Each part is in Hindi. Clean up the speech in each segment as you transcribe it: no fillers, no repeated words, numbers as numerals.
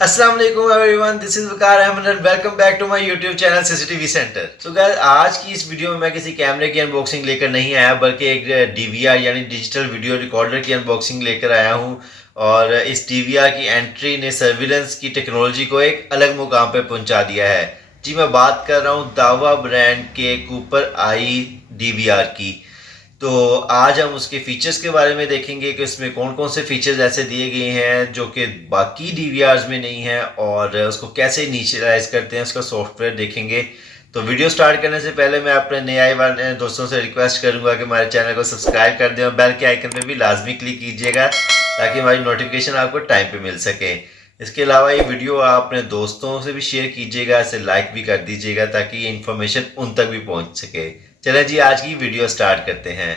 अस्सलाम वालेकुम everyone, this is Waqar Ahmed and welcome back to my YouTube channel CCTV centre. तो गाइस, आज की इस वीडियो में मैं किसी कैमरे की अनबॉक्सिंग लेकर नहीं आया, बल्कि एक डीवीआर यानी डिजिटल वीडियो रिकॉर्डर की अनबॉक्सिंग लेकर आया हूं। और इस डीवीआर की एंट्री ने सर्विलेंस की टेक्नोलॉजी को एक अलग मुकाम पर पहुंचा दिया है। जी, मैं बात कर रहा हूं दावा ब्रांड के कूपर-आई डीवीआर की। तो आज हम उसके फीचर्स के बारे में देखेंगे कि उसमें कौन कौन से फीचर्स ऐसे दिए गए हैं जो कि बाकी डीवीआरस में नहीं है, और उसको कैसे इनिशियलाइज करते हैं, उसका सॉफ्टवेयर देखेंगे। तो वीडियो स्टार्ट करने से पहले मैं अपने नए आए वाले दोस्तों से रिक्वेस्ट करूंगा कि हमारे चैनल को सब्सक्राइब कर दें और बेल के आइकन पे भी लाजमी क्लिक कीजिएगा ताकि हमारी नोटिफिकेशन आपको टाइम पे मिल सके। इसके अलावा ये वीडियो आप अपने दोस्तों से भी शेयर कीजिएगा, इसे लाइक भी कर दीजिएगा ताकि ये इन्फॉर्मेशन उन तक भी पहुंच सके। चले जी, आज की वीडियो स्टार्ट करते हैं।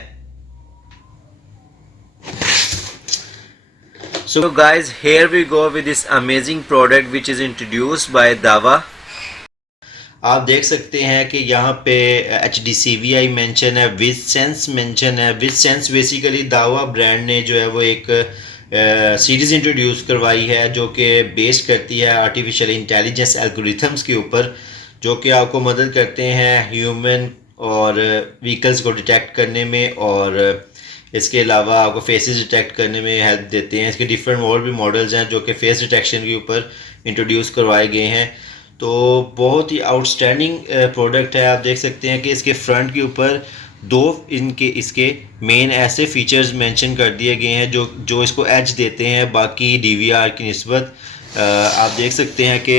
So guys, here we go with this amazing product which is introduced by Dahua। आप देख सकते हैं कि यहाँ पे HDCVI मेंशन है, wizsense मेंशन है। wizsense बेसिकली दावा ब्रांड ने जो है वो एक सीरीज़ इंट्रोड्यूस करवाई है जो कि बेस्ड करती है आर्टिफिशियल इंटेलिजेंस एल्गोरिथम्स के ऊपर, जो कि आपको मदद करते हैं ह्यूमन और व्हीकल्स को डिटेक्ट करने में, और इसके अलावा आपको फेसेस डिटेक्ट करने में हेल्प देते हैं। इसके डिफरेंट और भी मॉडल्स हैं जो कि फेस डिटेक्शन के ऊपर इंट्रोड्यूस करवाए गए हैं। तो बहुत ही आउटस्टैंडिंग प्रोडक्ट है। आप देख सकते हैं कि इसके फ्रंट के ऊपर इसके मेन ऐसे फीचर्स मेंशन कर दिए गए हैं जो इसको एज देते हैं बाकी डीवीआर की निस्बत। आप देख सकते हैं कि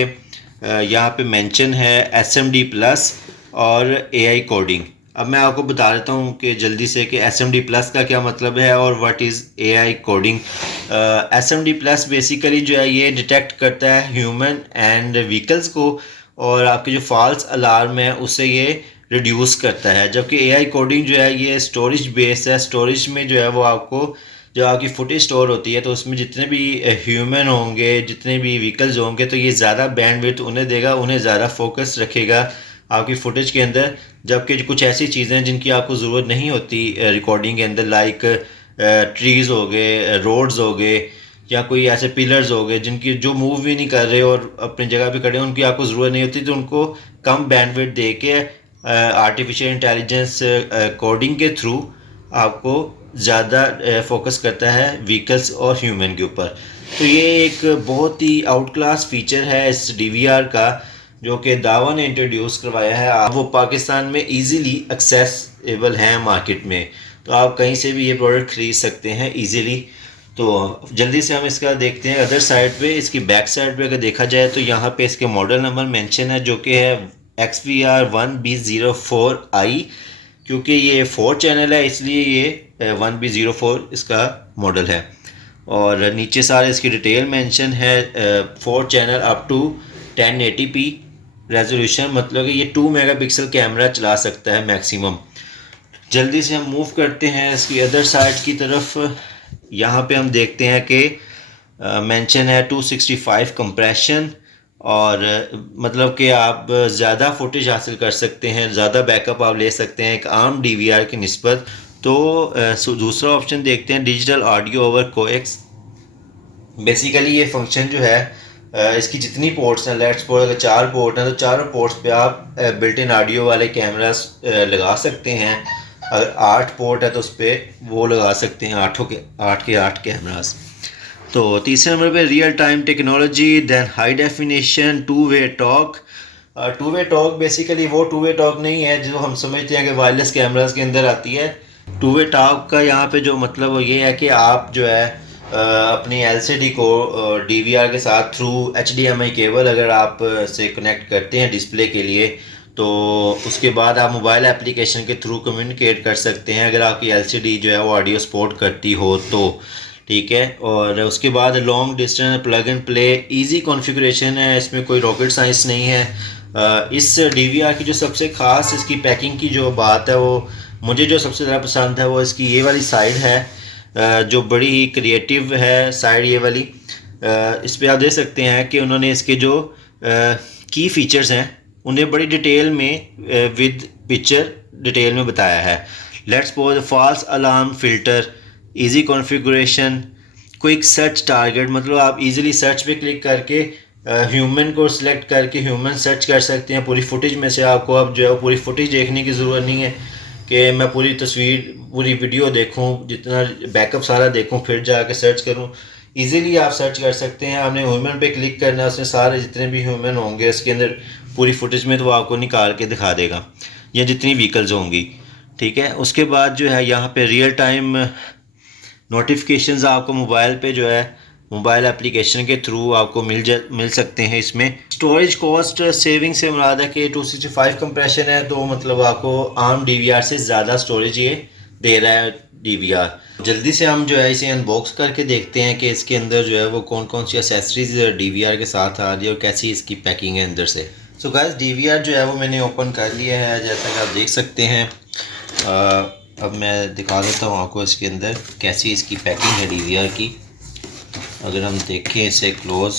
यहाँ पे मेंशन है SMD प्लस और AI कोडिंग। अब मैं आपको बता देता हूँ कि जल्दी से कि SMD प्लस का क्या मतलब है और what is AI coding. SMD plus basically जो है ये डिटेक्ट करता है ह्यूमन एंड व्हीकल्स को, और आपके जो फॉल्स अलार्म है उससे ये रिड्यूस करता है। जबकि AI कोडिंग जो है ये स्टोरेज बेस्ड है। स्टोरेज में जो है वो आपको जो आपकी फुटेज स्टोर होती है, तो उसमें जितने भी ह्यूमन होंगे, जितने भी व्हीकल्स होंगे, तो ये ज़्यादा बैंडविड्थ उन्हें देगा, उन्हें ज़्यादा फोकस रखेगा आपकी फुटेज के अंदर। जबकि कुछ ऐसी चीज़ें हैं जिनकी आपको ज़रूरत नहीं होती रिकॉर्डिंग के अंदर, लाइक ट्रीज़ हो गए, रोड्स हो गए, या कोई ऐसे पिलर्स हो गए जिनकी जो मूव भी नहीं कर रहे और अपनी जगह पे खड़े हैं, उनकी आपको ज़रूरत नहीं होती, तो उनको कम बैंडविड्थ दे के आर्टिफिशियल इंटेलिजेंस कोडिंग के थ्रू आपको ज़्यादा फोकस करता है व्हीकल्स और ह्यूमन के ऊपर। तो ये एक बहुत ही आउट क्लास फीचर है इस डीवीआर का जो कि दावा ने इंट्रोड्यूस करवाया है। वो पाकिस्तान में इजीली एक्सेसिबल हैं मार्केट में, तो आप कहीं से भी ये प्रोडक्ट ख़रीद सकते हैं इजीली। तो जल्दी से हम इसका देखते हैं अदर साइड पे। इसकी बैक साइड पे अगर देखा जाए तो यहाँ पे इसके मॉडल नंबर मेंशन है जो कि है XVR 1B04i। क्योंकि ये 4 चैनल है इसलिए ये 1B04 इसका मॉडल है। और नीचे सारे इसकी डिटेल मेंशन है। 4 channel up to 1080p resolution, मतलब कि ये 2 मेगापिक्सल कैमरा चला सकता है मैक्सिमम। जल्दी से हम मूव करते हैं इसकी अदर साइड की तरफ। यहाँ पे हम देखते हैं कि मेंशन है 265 कंप्रेशन, और मतलब कि आप ज़्यादा फुटेज हासिल कर सकते हैं, ज़्यादा बैकअप आप ले सकते हैं एक आम डीवीआर की निस्बत। तो दूसरा ऑप्शन देखते हैं digital audio over coax. Basically ये फंक्शन जो है इसकी जितनी पोर्ट्स हैं, लेट्स सपोज अगर 4 पोर्ट हैं तो चारों पोर्ट्स पे आप बिल्ट इन ऑडियो वाले कैमरास लगा सकते हैं। अगर 8 पोर्ट है तो उस पर वो लगा सकते हैं 8 के 8 कैमरास। तो तीसरे नंबर पे real time technology, then high definition, two way talk. Two way talk basically वो टू वे टॉक नहीं है जो हम समझते हैं कि वायरलेस कैमरास के अंदर आती है। टू वे टॉक का यहाँ पे जो मतलब ये है कि आप जो है अपनी LCD को DVR के साथ थ्रू HDMI केबल अगर आप से कनेक्ट करते हैं डिस्प्ले के लिए, तो उसके बाद आप मोबाइल एप्लीकेशन के थ्रू कम्युनिकेट कर सकते हैं अगर आपकी LCD जो है वो ऑडियो सपोर्ट करती हो तो, ठीक है। और उसके बाद long distance plug and play, easy configuration है, इसमें कोई रॉकेट साइंस नहीं है। इस DVR की जो सबसे ख़ास इसकी पैकिंग की जो बात है, वो मुझे जो सबसे ज़्यादा पसंद है वो इसकी ये वाली साइड है, जो बड़ी ही क्रिएटिव है साइड ये वाली। इस पर आप देख सकते हैं कि उन्होंने इसके जो की फीचर्स हैं उन्हें बड़ी डिटेल में विद पिक्चर डिटेल में बताया है। Let's suppose false alarm filter, easy configuration, quick search target, मतलब आप इजीली सर्च पे क्लिक करके ह्यूमन को सिलेक्ट करके ह्यूमन सर्च कर सकते हैं पूरी फुटेज में से। आपको अब जो है पूरी फुटेज देखने की ज़रूरत नहीं है कि मैं पूरी तस्वीर पूरी वीडियो देखूं, जितना बैकअप सारा देखूं फिर जाके सर्च करूं। इजीली आप सर्च कर सकते हैं। आपने ह्यूमन पे क्लिक करना है, उसमें सारे जितने भी ह्यूमन होंगे उसके अंदर पूरी फुटेज में तो वो आपको निकाल के दिखा देगा, या जितनी व्हीकल्स होंगी। ठीक है, उसके बाद जो है यहाँ पे रियल टाइम नोटिफिकेशंस आपको मोबाइल पे जो है मोबाइल एप्लीकेशन के थ्रू आपको मिल सकते हैं। इसमें स्टोरेज कॉस्ट सेविंग से मुराद है कि 265 कंप्रेशन है, तो मतलब आपको आम DVR से ज़्यादा स्टोरेज ये दे रहा है DVR। जल्दी से हम जो है इसे अनबॉक्स करके देखते हैं कि इसके अंदर जो है वो कौन कौन सी एसेसरीज DVR के साथ आ रही है और कैसी इसकी पैकिंग है अंदर से। सो गाइस, DVR जो है वो मैंने ओपन कर लिया है, जैसा कि आप देख सकते हैं। अब मैं दिखा देता हूँ आपको इसके अंदर कैसी इसकी पैकिंग है DVR की। अगर हम देखें इसे क्लोज,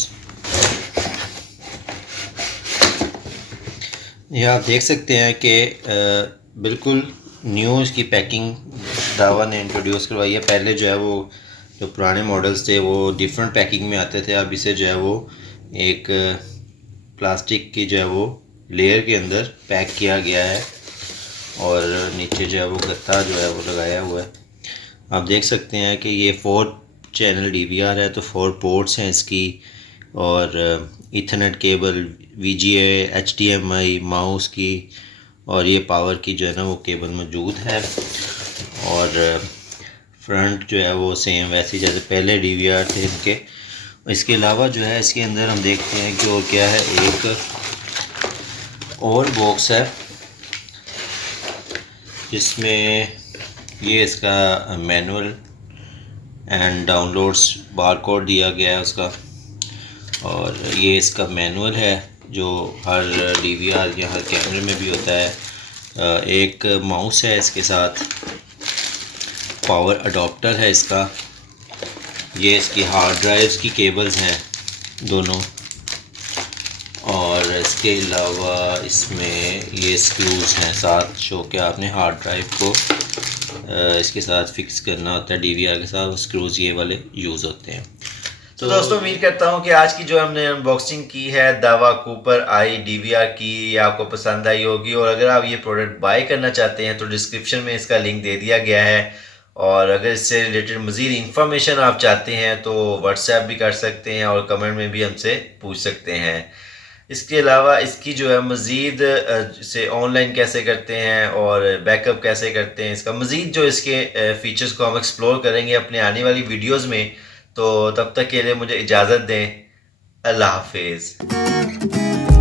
ये आप देख सकते हैं कि बिल्कुल न्यू इसकी पैकिंग दावा ने इंट्रोड्यूस करवाई है। पहले जो है वो जो पुराने मॉडल्स थे वो डिफरेंट पैकिंग में आते थे। अब इसे जो है वो एक प्लास्टिक की जो है वो लेयर के अंदर पैक किया गया है और नीचे जो है वो गत्ता जो है वो लगाया हुआ है। आप देख सकते हैं कि ये 4 चैनल DVR है, तो 4 पोर्ट्स हैं इसकी, और Ethernet cable, VGA, HDMI, mouse की, और ये पावर की जो है ना वो केबल मौजूद है। और फ्रंट जो है वो सेम वैसे जैसे पहले DVR थे इनके। इसके अलावा जो है इसके अंदर हम देखते हैं कि और क्या है, एक और बॉक्स है जिसमें ये इसका मैनुअल एंड डाउनलोड्स बारकोड दिया गया है उसका, और ये इसका मैनुअल है जो हर DVR या हर कैमरे में भी होता है। एक माउस है इसके साथ, पावर अडॉप्टर है इसका, ये इसकी हार्ड ड्राइव्स की केबल्स हैं दोनों, और इसके अलावा इसमें ये स्क्रूज हैं साथ, शो के आपने हार्ड ड्राइव को इसके साथ फिक्स करना होता है DVR के साथ, स्क्रूज ये वाले यूज़ होते हैं। तो दोस्तों, उम्मीद करता हूँ कि आज की जो हमने अनबॉक्सिंग की है दावा Coope-i DVR की, ये आपको पसंद आई होगी। और अगर आप ये प्रोडक्ट बाय करना चाहते हैं तो डिस्क्रिप्शन में इसका लिंक दे दिया गया है, और अगर इससे रिलेटेड मज़ीद इंफॉर्मेशन आप चाहते हैं तो व्हाट्सएप भी कर सकते हैं और कमेंट में भी हमसे पूछ सकते हैं। इसके अलावा इसकी जो है मज़ीद से ऑनलाइन कैसे करते हैं और बैकअप कैसे करते हैं, इसका मज़ीद जो इसके फ़ीचर्स को हम एक्सप्लोर करेंगे अपने आने वाली वीडियोज़ में। तो तब तक के लिए मुझे इजाज़त दें। अल्लाह हाफिज़।